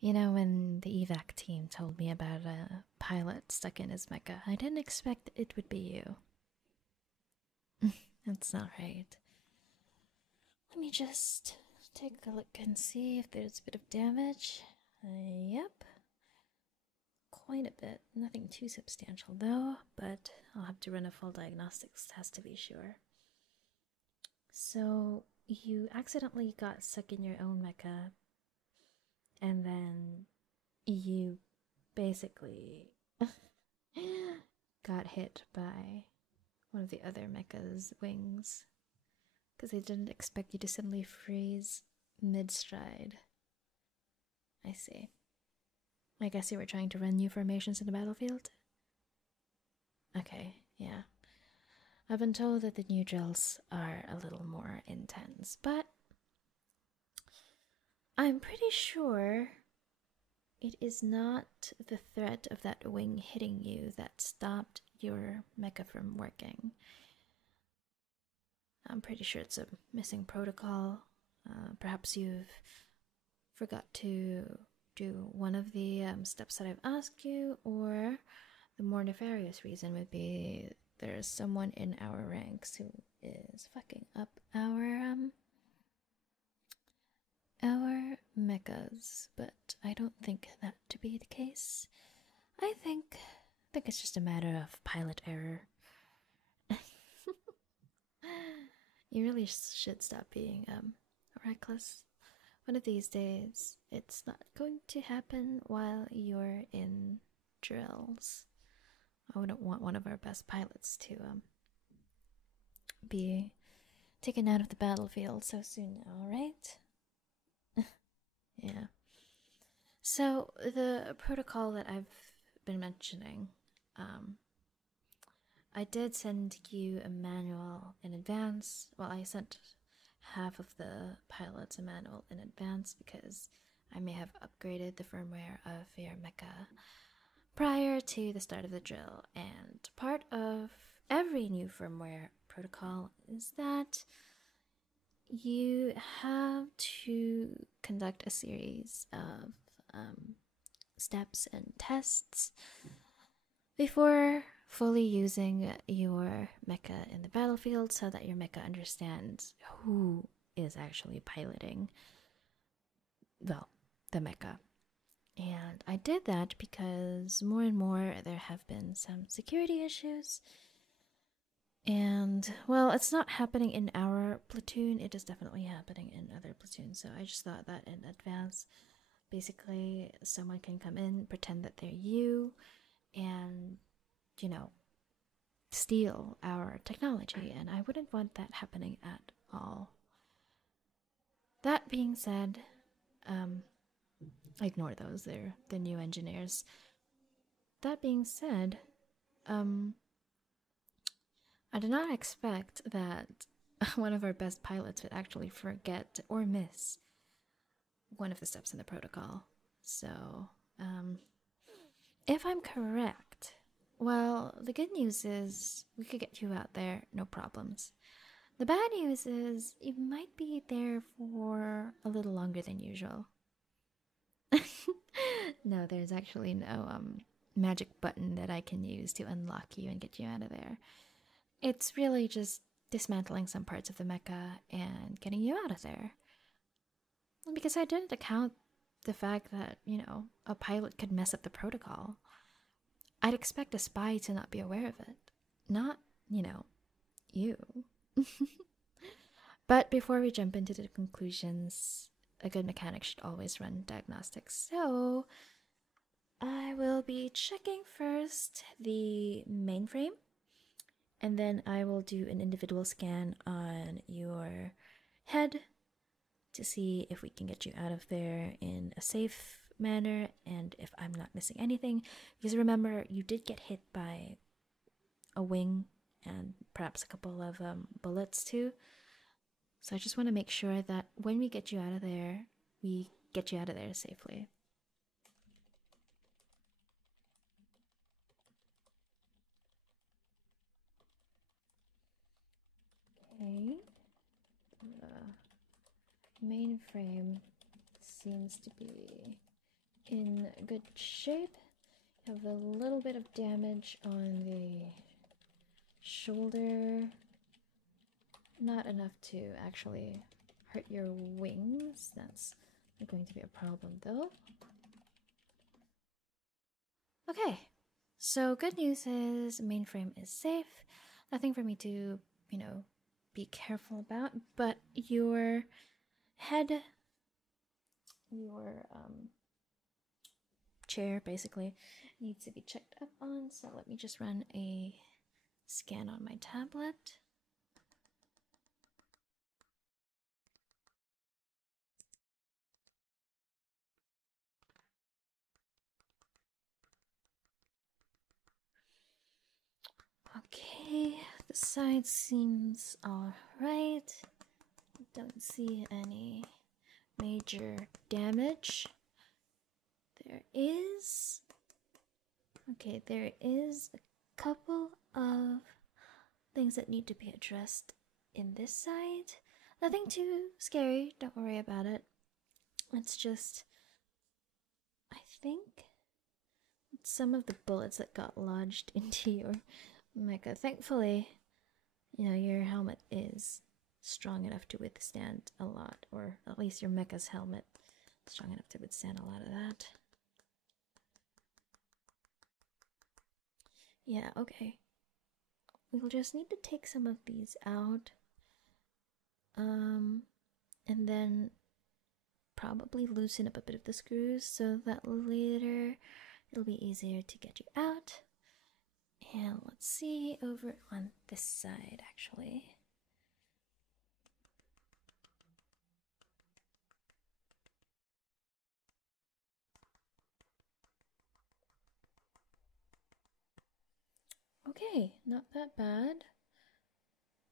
You know, when the evac team told me about a pilot stuck in his mecha, I didn't expect it would be you. That's not right. Let me just take a look and see if there's a bit of damage. Yep. Quite a bit. Nothing too substantial though, but I'll have to run a full diagnostics test to be sure. So, you accidentally got stuck in your own mecha, and then you basically got hit by one of the other mecha's wings because they didn't expect you to suddenly freeze mid-stride. I see. I guess you were trying to run new formations in the battlefield? Okay, yeah. I've been told that the new drills are a little more intense, but I'm pretty sure it is not the threat of that wing hitting you that stopped your mecha from working. I'm pretty sure it's a missing protocol. Perhaps you've forgot to do one of the steps that I've asked you, or the more nefarious reason would be there's someone in our ranks who is fucking up our mechas, but I don't think that to be the case. I think it's just a matter of pilot error. You really should stop being reckless. One of these days, it's not going to happen while you're in drills. I wouldn't want one of our best pilots to be taken out of the battlefield so soon, alright? Yeah. So, the protocol that I've been mentioning, I did send you a manual in advance. Well, I sent half of the pilots a manual in advance because I may have upgraded the firmware of your mecha prior to the start of the drill. And part of every new firmware protocol is that you have to conduct a series of steps and tests before fully using your mecha in the battlefield so that your mecha understands who is actually piloting, well, the mecha. And I did that because more and more there have been some security issues. And, well, it's not happening in our platoon, it is definitely happening in other platoons. So I just thought that in advance, basically, someone can come in, pretend that they're you, and, you know, steal our technology. And I wouldn't want that happening at all. That being said, ignore those, they're the new engineers. That being said, I did not expect that one of our best pilots would actually forget or miss one of the steps in the protocol. So, if I'm correct, well, the good news is we could get you out there, no problems. The bad news is you might be there for a little longer than usual. No, there's actually no magic button that I can use to unlock you and get you out of there. It's really just dismantling some parts of the mecha and getting you out of there. Because I didn't account the fact that, you know, a pilot could mess up the protocol. I'd expect a spy to not be aware of it. Not, you know, you. But before we jump into the conclusions, a good mechanic should always run diagnostics. So, I will be checking first the mainframe, and then I will do an individual scan on your head to see if we can get you out of there in a safe manner and if I'm not missing anything. Because remember, you did get hit by a wing and perhaps a couple of bullets too. So I just want to make sure that when we get you out of there, we get you out of there safely. Okay. Mainframe seems to be in good shape. You have a little bit of damage on the shoulder. Not enough to actually hurt your wings. That's not going to be a problem though. Okay, so good news is mainframe is safe. Nothing for me to, be careful about, but your head, your chair basically needs to be checked up on. So let me just run a scan on my tablet. Okay, the side seems alright. Don't see any major damage. There is a couple of things that need to be addressed in this side. Nothing too scary, don't worry about it. It's just, I think, some of the bullets that got lodged into your mecha. Thankfully, your helmet is strong enough to withstand a lot, or at least your mecha's helmet is strong enough to withstand a lot of that. Yeah, okay. We'll just need to take some of these out. And then probably loosen up a bit of the screws so that later it'll be easier to get you out. And let's see over on this side actually. Okay, not that bad.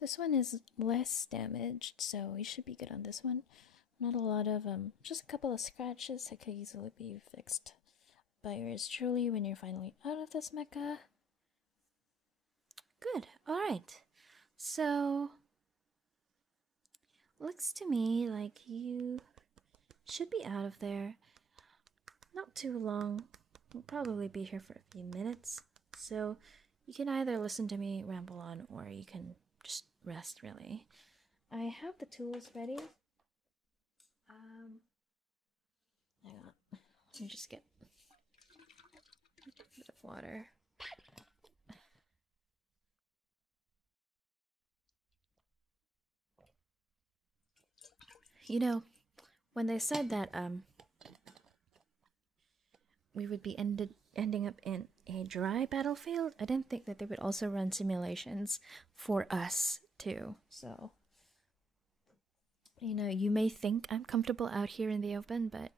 This one is less damaged, so we should be good on this one. Not a lot of, just a couple of scratches that could easily be fixed by yours truly when you're finally out of this mecha. Good, alright. So, looks to me like you should be out of there. Not too long. We'll probably be here for a few minutes. So, you can either listen to me ramble on or you can just rest, really. I have the tools ready. Hang on. Let me just get a bit of water. When they said that we would be ending up in a dry battlefield, I didn't think that they would also run simulations for us too. So, you may think I'm comfortable out here in the open, but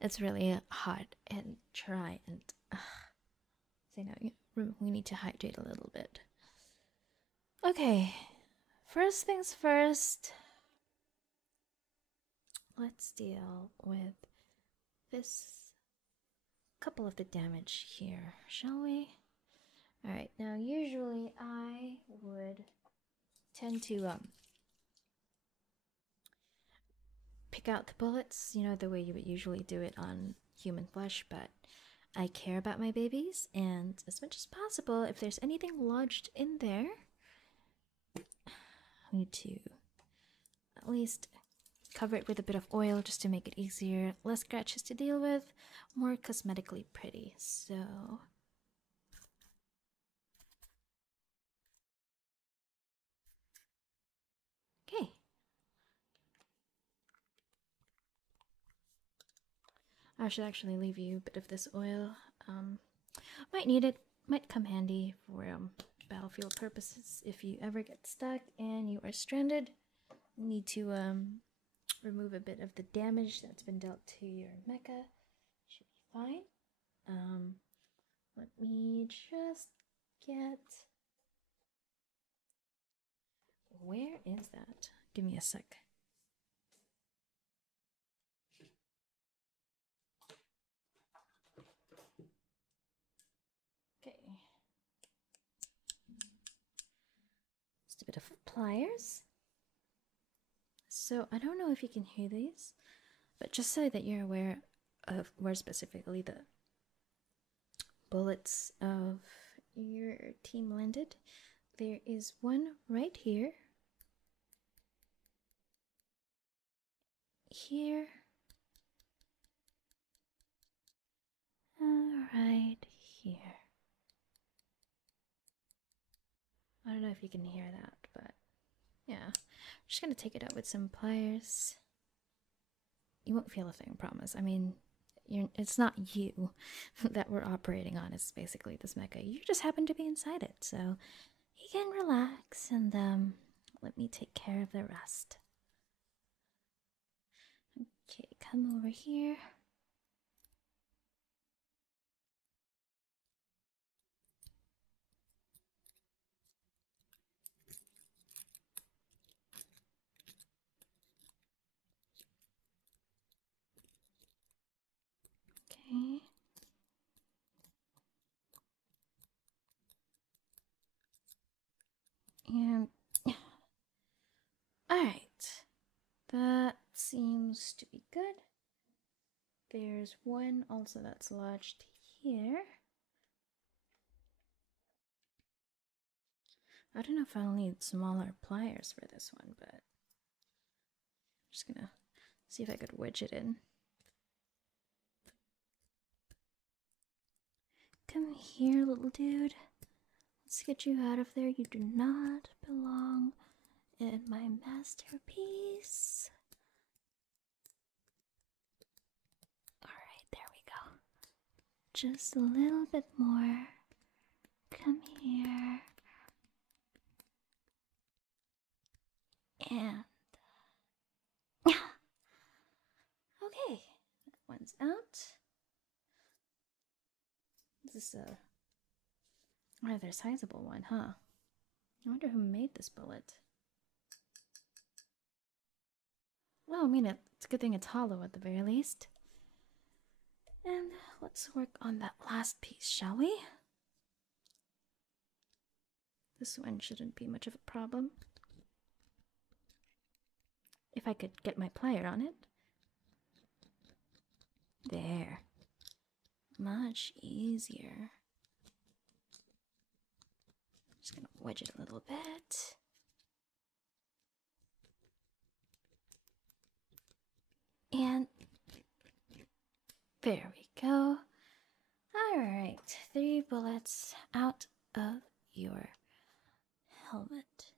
it's really hot and dry, and so we need to hydrate a little bit. Okay, first things first. Let's deal with this couple of the damage here, shall we? Alright, now usually I would tend to pick out the bullets, the way you would usually do it on human flesh, but I care about my babies, and as much as possible, if there's anything lodged in there, I need to at least cover it with a bit of oil just to make it easier, less scratches to deal with, more cosmetically pretty. So okay, I should actually leave you a bit of this oil. Might need it, might come handy for battlefield purposes if you ever get stuck and you are stranded. You need to remove a bit of the damage that's been dealt to your mecha. Should be fine. Let me just get... Where is that? Give me a sec. Okay. Just a bit of pliers. So I don't know if you can hear these, But just so that you're aware of where specifically the bullets of your team landed, there is one right here, here, right here. I don't know if you can hear that, but yeah. I'm just gonna take it out with some pliers. You won't feel a thing, I promise. I mean, it's not you that we're operating on. It's basically this mecha. You just happen to be inside it, so you can relax and let me take care of the rest. Okay, come over here. Okay. And alright. That seems to be good. There's one also that's lodged here. I don't know if I'll need smaller pliers for this one, but I'm just gonna see if I could wedge it in. Come here, little dude. Let's get you out of there. You do not belong in my masterpiece. Alright, there we go. Just a little bit more. Come here. And okay, that one's out. This is a rather sizable one, huh? I wonder who made this bullet. Well, I mean, it's a good thing it's hollow at the very least. And let's work on that last piece, shall we? This one shouldn't be much of a problem. If I could get my plier on it. There. Much easier. Just gonna wedge it a little bit. And there we go. Alright, 3 bullets out of your helmet.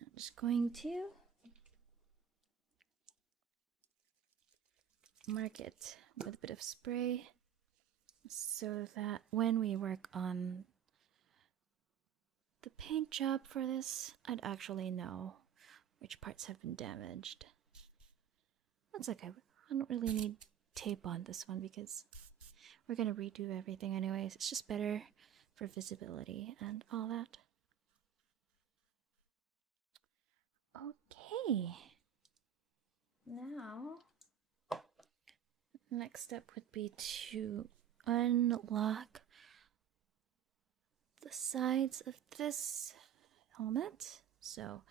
I'm just going to mark it with a bit of spray so that when we work on the paint job for this, I'd actually know which parts have been damaged. That's okay. I don't really need tape on this one because we're gonna redo everything anyways. It's just better for visibility and all that. Okay. Now, next step would be to unlock the sides of this helmet. So,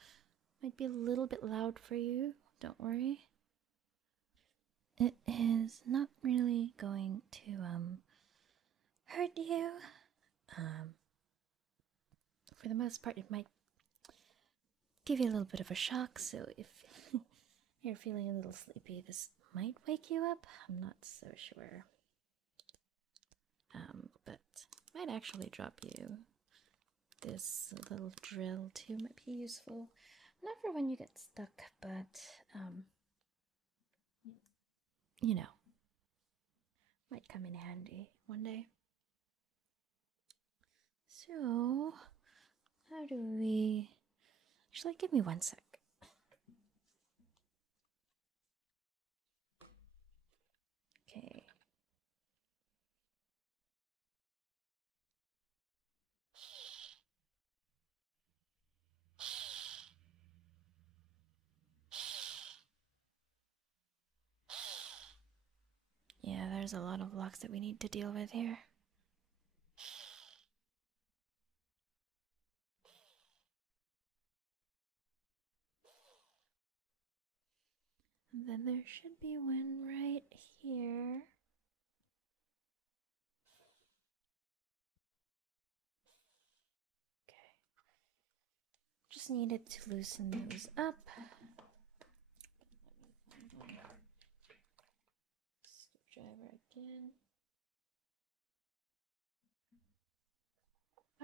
might be a little bit loud for you. Don't worry. It is not really going to hurt you. For the most part, it might give you a little bit of a shock. So if you're feeling a little sleepy, this might wake you up. I'm not so sure. But might actually drop you. This little drill too might be useful. Not for when you get stuck, but you know, might come in handy one day. So, how do we... Actually, give me 1 sec. Okay. Yeah, there's a lot of locks that we need to deal with here. And then there should be one right here. Okay. Just needed to loosen those up. Screwdriver again.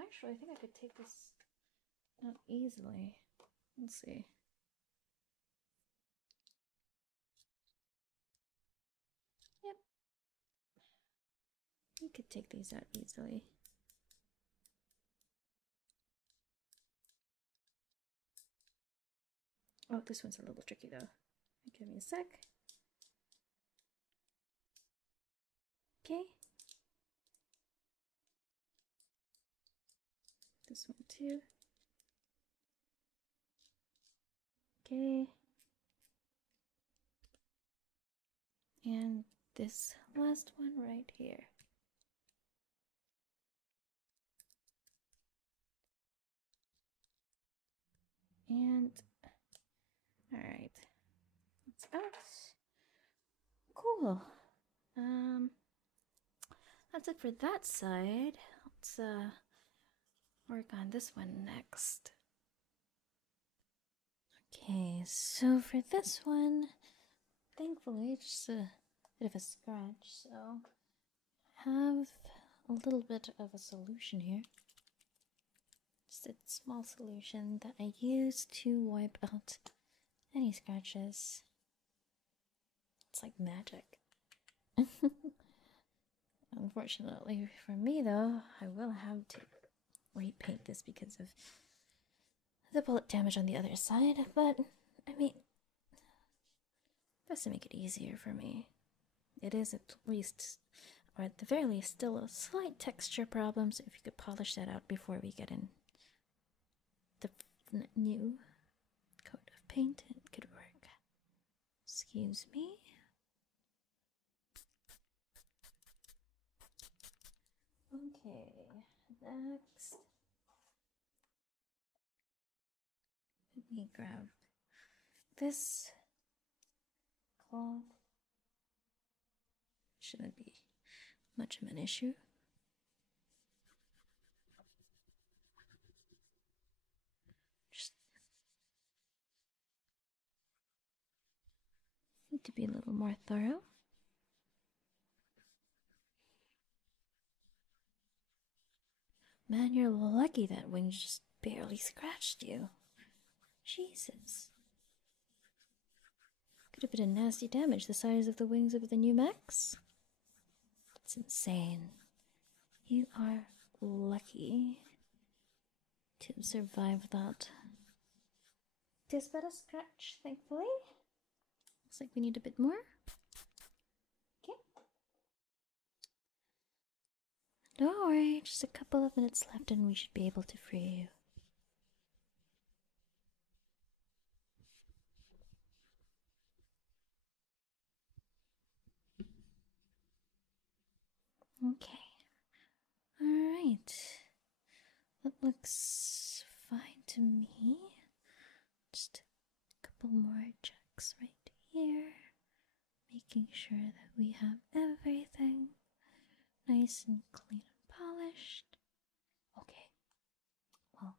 Actually, I think I could take this out easily. Let's see. Yep. You could take these out easily. Oh, this one's a little tricky though. Give me a sec. Okay. This one too. Okay. And this last one right here. And alright. It's out. Cool. That's it for that side. Let's work on this one next. Okay, so for this one, thankfully, just a bit of a scratch, so I have a little bit of a solution here. Just a small solution that I use to wipe out any scratches. It's like magic. Unfortunately for me though, I will have to repaint this because of the bullet damage on the other side, but I mean, just to make it easier for me. It is at least, or at the very least, still a slight texture problem, so if you could polish that out before we get in the new coat of paint, it could work. Excuse me. Okay, next. Let me grab this cloth. Shouldn't be much of an issue. Just need to be a little more thorough. Man, you're lucky that wing just barely scratched you. Jesus. Could have been a nasty damage the size of the wings of the new mechs. That's insane. You are lucky to have survived that. Just but a scratch, thankfully. Looks like we need a bit more. Okay. Don't worry, just a couple of minutes left and we should be able to free you. Okay. Alright. That looks fine to me. Just a couple more checks right here. Making sure that we have everything nice and clean and polished. Okay. Well,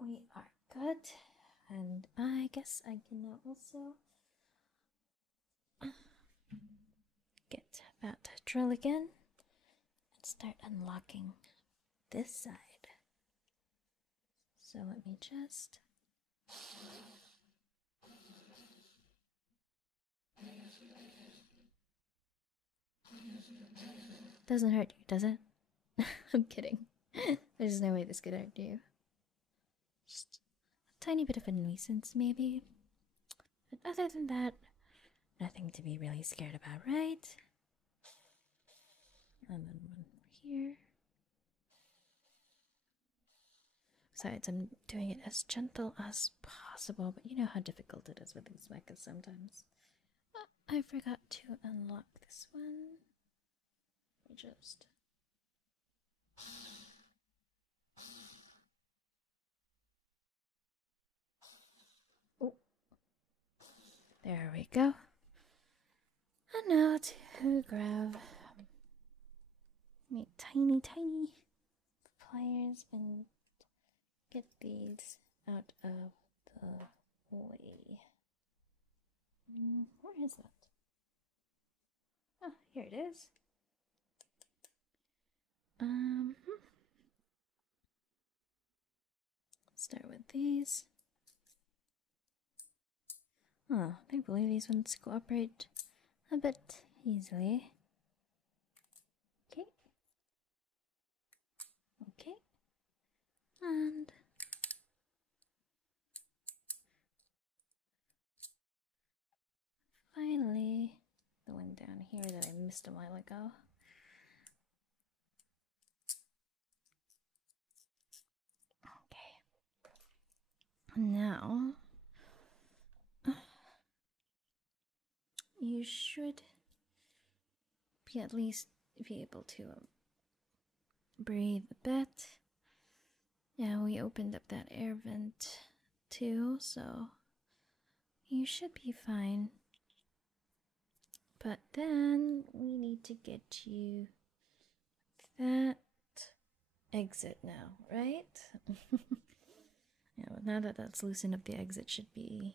we are good. And I guess I can now also get that drill again and start unlocking this side. So let me just doesn't hurt you, does it? I'm kidding. There's no way this could hurt you. Just a tiny bit of a nuisance, maybe. But other than that, nothing to be really scared about, right? And then one here. Besides, I'm doing it as gentle as possible, but you know how difficult it is with these mechas sometimes. I forgot to unlock this one. Just oh, There we go. And now to grab my tiny pliers and get these out of the way. Where is that? Oh, here it is. Start with these. Oh, thankfully these ones cooperate a bit easily. Okay. Okay. And finally, the one down here that I missed a while ago. Okay. Now, you should be at least be able to breathe a bit. Yeah, we opened up that air vent too, so you should be fine. But then we need to get you that exit now, right? Yeah, but now that that's loosened up, the exit should be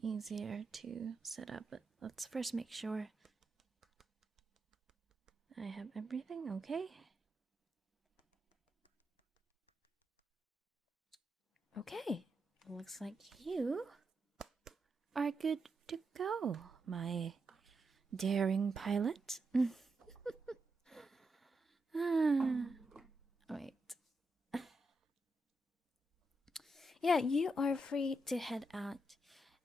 easier to set up. But let's first make sure I have everything okay. Okay, looks like you are good to go, my daring pilot. Wait. Yeah, you are free to head out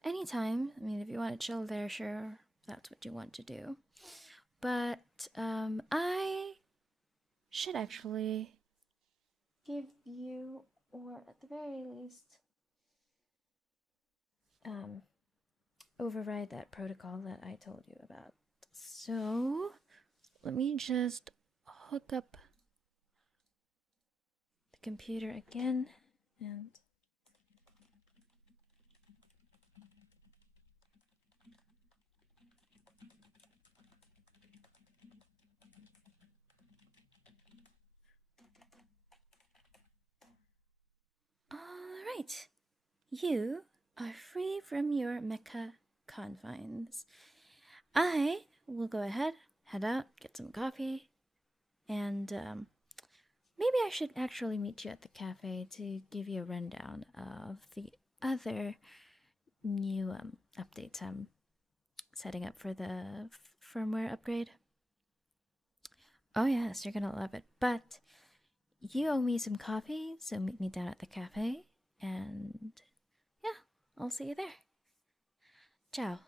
anytime. I mean, if you want to chill there, sure, that's what you want to do. But I should actually give you, or at the very least, override that protocol that I told you about. So let me just hook up the computer again and alright. You are free from your mecha confines. I will go ahead, head out, get some coffee, and maybe I should actually meet you at the cafe to give you a rundown of the other new updates I'm setting up for the firmware upgrade. Oh yes, you're gonna love it. But you owe me some coffee, so meet me down at the cafe, and yeah, I'll see you there. Ciao.